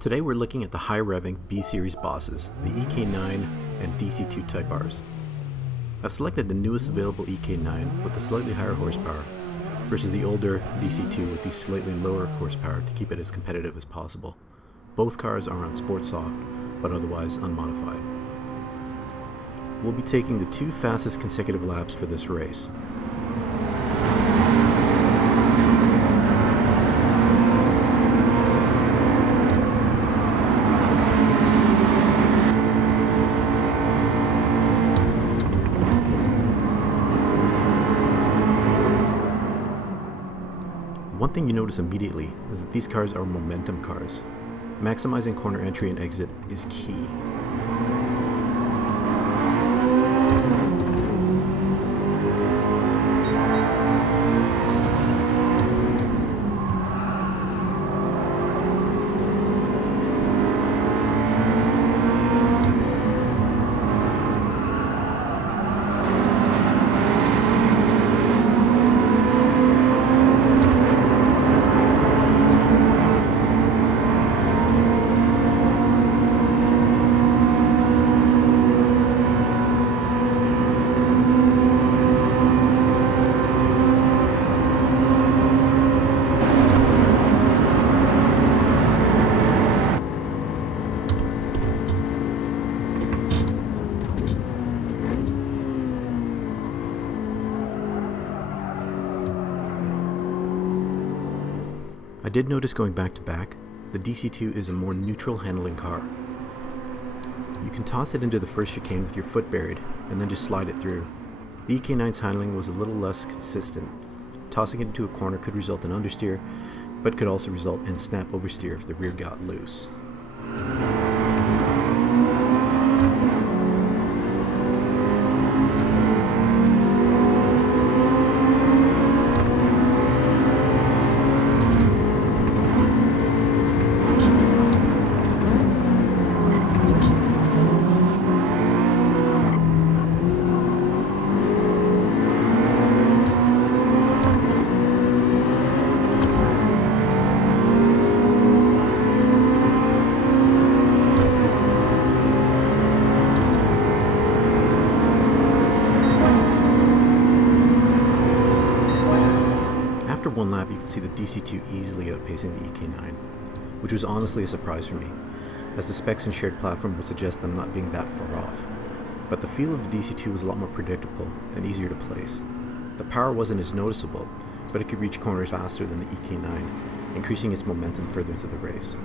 Today we're looking at the high-revving B-Series bosses, the EK9 and DC2 Type Rs. I've selected the newest available EK9 with the slightly higher horsepower versus the older DC2 with the slightly lower horsepower to keep it as competitive as possible. Both cars are on Sport Soft, but otherwise unmodified. We'll be taking the 2 fastest consecutive laps for this race. One thing you notice immediately is that these cars are momentum cars. Maximizing corner entry and exit is key. I did notice going back to back, the DC2 is a more neutral handling car. You can toss it into the first chicane with your foot buried, and then just slide it through. The EK9's handling was a little less consistent. Tossing it into a corner could result in understeer, but could also result in snap oversteer if the rear got loose. After one lap, you can see the DC2 easily outpacing the EK9, which was honestly a surprise for me, as the specs and shared platform would suggest them not being that far off. But the feel of the DC2 was a lot more predictable and easier to place. The power wasn't as noticeable, but it could reach corners faster than the EK9, increasing its momentum further into the race.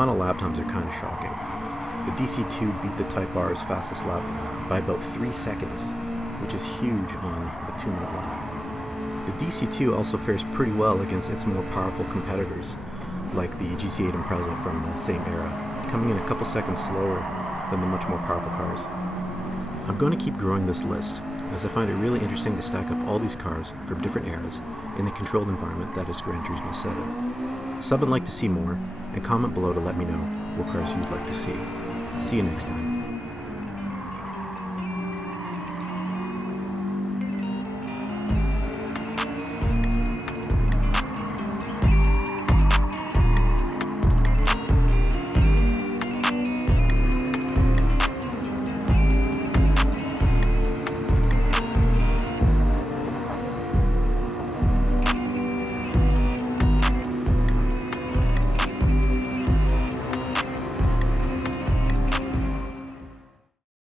final lap times are kind of shocking. The DC2 beat the Type R's fastest lap by about 3 seconds, which is huge on a 2-minute lap. The DC2 also fares pretty well against its more powerful competitors, like the GT8 Impreza from the same era, coming in a couple seconds slower than the much more powerful cars. I'm going to keep growing this list, as I find it really interesting to stack up all these cars from different eras in the controlled environment that is Gran Turismo 7. Sub and like to see more, and comment below to let me know what cars you'd like to see. See you next time.